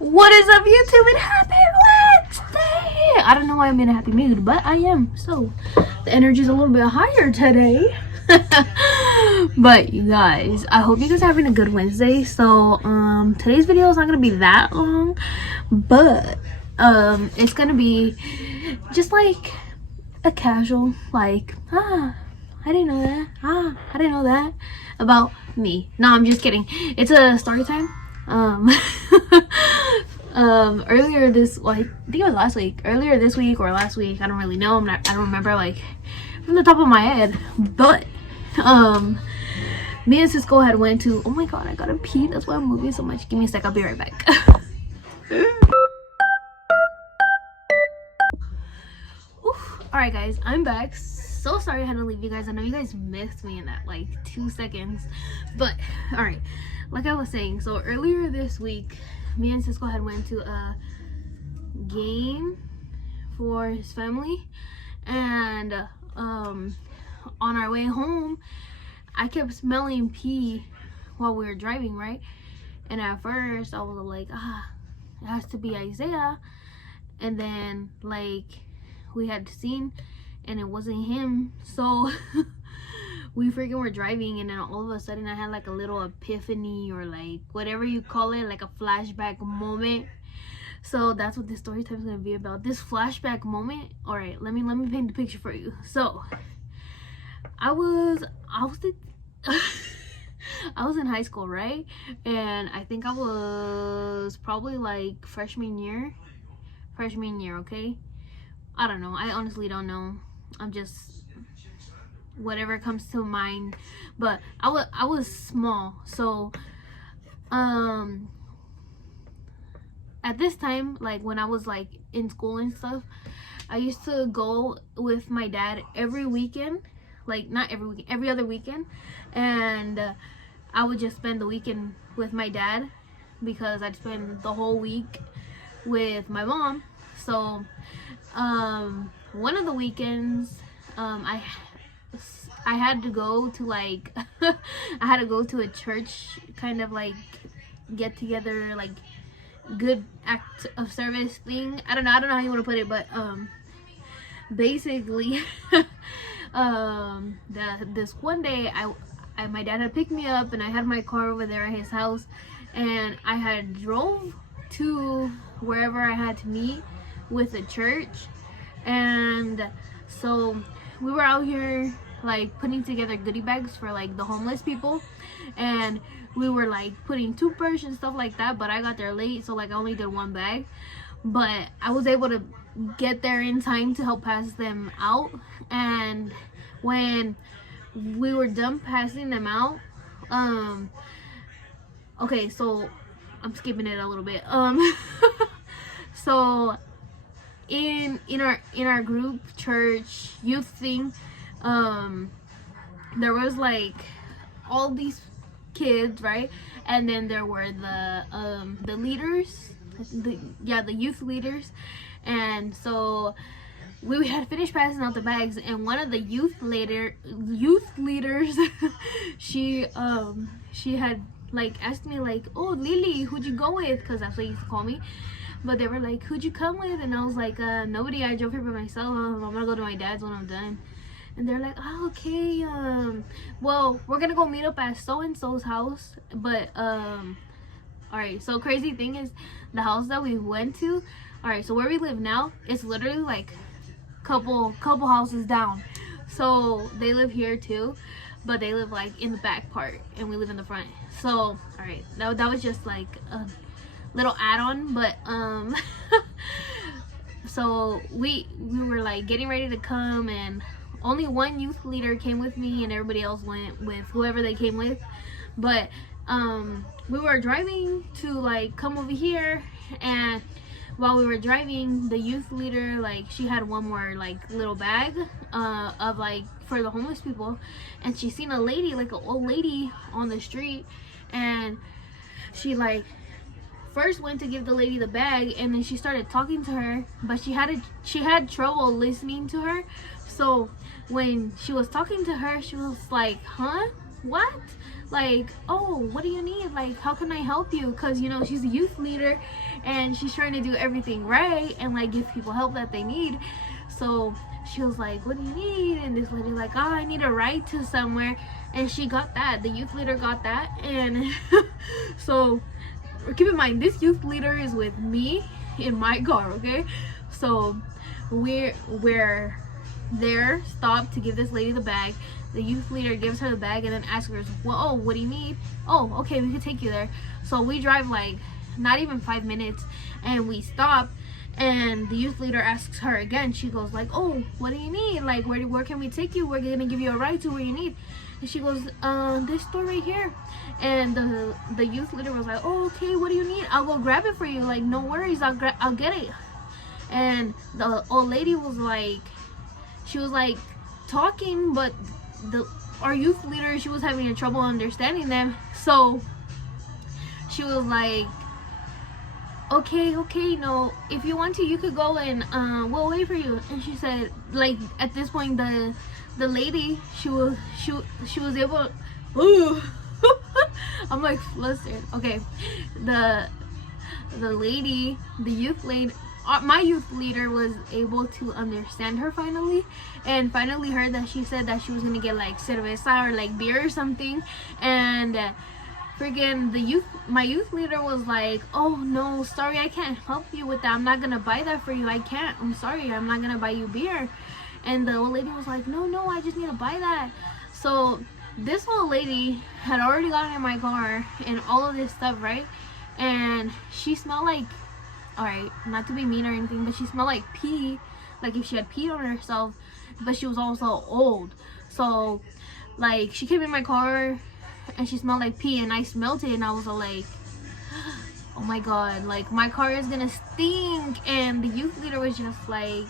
What is up, YouTube, and happy Wednesday! I don't know why I'm in a happy mood, but I am. So, the energy's a little bit higher today. But you guys, I hope you guys are having a good Wednesday. So, today's video is not gonna be that long, but it's gonna be just like a casual, like, I didn't know that. I didn't know that about me. No, I'm just kidding. It's a story time. Earlier this, like, I think it was last week. Earlier this week or last week, I don't really know. I don't remember, like, from the top of my head. But me and Cisco had went to. Oh my god, I gotta pee. That's why I'm moving so much. Give me a sec. I'll be right back. Alright guys, I'm back. So sorry I had to leave you guys. I know you guys missed me in that like 2 seconds, but all right, like I was saying, so earlier this week me and Cisco had went to a game for his family, and on our way home I kept smelling pee while we were driving, right? And at first I was like, it has to be Isaiah, and then like we had seen and it wasn't him, so we freaking were driving, and then all of a sudden I had like a little epiphany, or like whatever you call it, like a flashback moment. So that's what this story time is gonna be about, this flashback moment. All right, let me paint the picture for you. So I was I was in high school, right? And I think I was probably like freshman year, okay? I don't know, I honestly don't know. I'm just whatever comes to mind. But I was small, so at this time, like when I was like in school and stuff, I used to go with my dad every weekend, like not every weekend, every other weekend, and I would just spend the weekend with my dad because I'd spend the whole week with my mom. So one of the weekends I had to go to like I had to go to a church kind of like get together, like good act of service thing. I don't know how you want to put it, but basically this one day I my dad had picked me up, and I had my car over there at his house, and I had drove to wherever I had to meet with the church. And so we were out here like putting together goodie bags for like the homeless people, and we were like putting toothbrush and stuff like that, but I got there late, so like I only did one bag, but I was able to get there in time to help pass them out. And when we were done passing them out, okay, so I'm skipping it a little bit. So in our group church youth thing, there was like all these kids, right? And then there were the leaders, the youth leaders. And so we had finished passing out the bags, and one of the youth leaders she had like asked me like, oh Lily, who'd you go with? Because that's what they used to call me. But they were like, who'd you come with? And I was like, nobody, I drove here by myself. I'm gonna go to my dad's when I'm done. And they're like, oh, okay, well, we're gonna go meet up at so-and-so's house. But all right, so crazy thing is, the house that we went to, all right, so where we live now, it's literally like couple houses down. So they live here too, but they live like in the back part, and we live in the front. So all right, that was just like a little add-on. But so we were like getting ready to come, and only one youth leader came with me, and everybody else went with whoever they came with. But we were driving to like come over here, and while we were driving, the youth leader, like, she had one more like little bag of like for the homeless people, and she seen a lady, like an old lady on the street, and she like first went to give the lady the bag, and then she started talking to her, but she had trouble listening to her. So when she was talking to her, she was like, huh? what? Like, oh, what do you need? Like, how can I help you? Because, you know, she's a youth leader and she's trying to do everything right and like give people help that they need. So she was like, what do you need? And this lady like, oh, I need a ride to somewhere. And she got that. The youth leader got that. And so keep in mind, this youth leader is with me in my car, okay? So we're there, stopped to give this lady the bag. The youth leader gives her the bag and then asks her, whoa, what do you need? Oh, okay, we can take you there. So we drive like not even 5 minutes and we stop, and the youth leader asks her again. She goes like, oh, what do you need? Like, where can we take you? We're gonna give you a ride to where you need. And she goes, this store right here. And the youth leader was like, oh, okay, what do you need? I'll go grab it for you. Like, no worries, I'll get it. And the old lady was like, she was like talking, but our youth leader, she was having trouble understanding them. So she was like, okay, no, if you want to, you could go and we'll wait for you. And she said, like, at this point, the lady, she was able, ooh, I'm like flustered. Okay, the lady, the youth lady, my youth leader was able to understand her finally, and finally heard that she said that she was gonna get like cerveza or like beer or something. And friggin' my youth leader was like, oh no, sorry, I can't help you with that. I'm not gonna buy that for you. I can't. I'm sorry, I'm not gonna buy you beer. And the old lady was like, no, I just need to buy that. So this old lady had already gotten in my car and all of this stuff, right? And she smelled like, alright, not to be mean or anything, but she smelled like pee, like if she had peed on herself, but she was also old. So like, she came in my car and she smelled like pee, and I smelled it, and I was like, oh my god, like my car is gonna stink. And the youth leader was just like,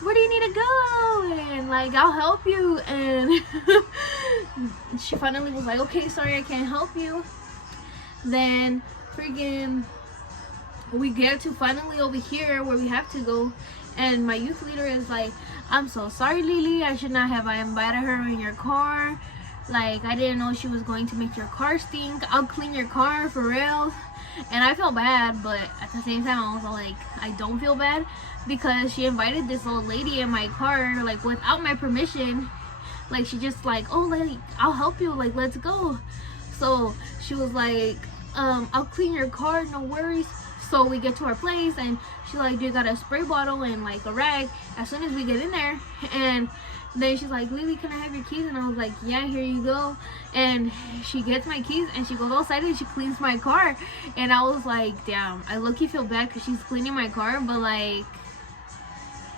where do you need to go? And like, I'll help you. And she finally was like, okay, sorry, I can't help you. Then friggin' we get to finally over here where we have to go, and my youth leader is like, I'm so sorry, Lily, I should not have invited her in your car. Like, I didn't know she was going to make your car stink. I'll clean your car for real. And I felt bad, but at the same time I was like, I don't feel bad, because she invited this old lady in my car like without my permission. Like, she just like, oh, like, I'll help you, like, let's go. So she was like, I'll clean your car, no worries. So we get to our place, and she's like, do you got a spray bottle and like a rag? As soon as we get in there, and then she's like, Lily, can I have your keys? And I was like, yeah, here you go. And she gets my keys and she goes outside and she cleans my car. And I was like, damn, I low-key feel bad because she's cleaning my car, but like,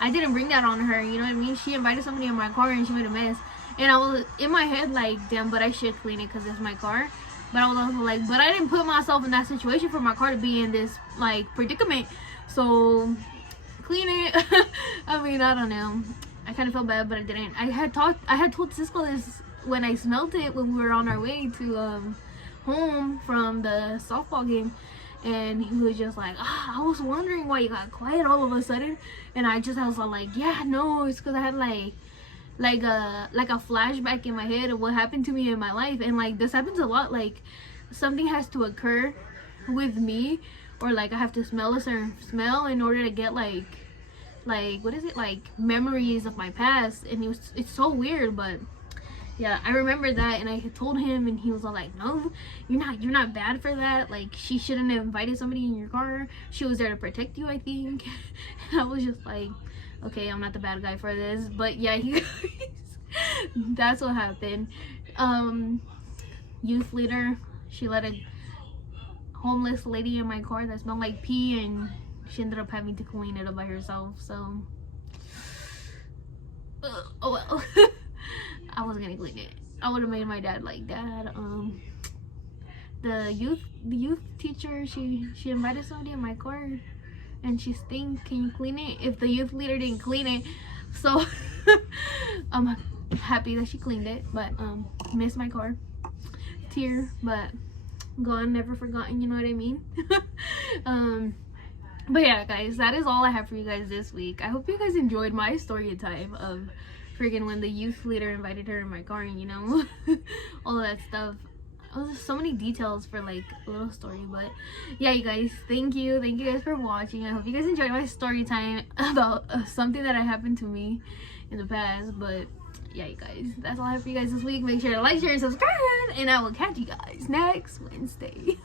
I didn't bring that on her, you know what I mean? She invited somebody in my car and she made a mess. And I was in my head like, damn, but I should clean it because it's my car. But I was also like, but I didn't put myself in that situation for my car to be in this like predicament. So clean it. I mean, I don't know. I kind of felt bad, but I didn't. I had told Cisco this when I smelled it when we were on our way to home from the softball game, and he was just like, I was wondering why you got quiet all of a sudden. And I was like, yeah, no, it's because I had like a flashback in my head of what happened to me in my life. And like, this happens a lot. Like, something has to occur with me, or like I have to smell a certain smell in order to get like what is it, like memories of my past. And it's so weird, but yeah, I remember that. And I had told him, and he was all like, no, you're not bad for that. Like, she shouldn't have invited somebody in your car. She was there to protect you, I think. And I was just like, okay, I'm not the bad guy for this. But yeah, you guys, that's what happened. Youth leader, she let a homeless lady in my car that smelled like pee, and she ended up having to clean it up by herself. So oh well. I wasn't gonna clean it. I would have made my dad like, Dad, the youth teacher, she invited somebody in my car and she stink, can you clean it? If the youth leader didn't clean it. So I'm happy that she cleaned it, but missed my car. Tear, but gone, never forgotten, you know what I mean? But yeah, guys, that is all I have for you guys this week. I hope you guys enjoyed my story time of Friggin' when the youth leader invited her in my car, and you know, all of that stuff. Oh, there's so many details for like a little story. But yeah, you guys, thank you guys for watching. I hope you guys enjoyed my story time about something that happened to me in the past. But yeah, you guys, that's all I have for you guys this week. Make sure to like, share, and subscribe, and I will catch you guys next Wednesday.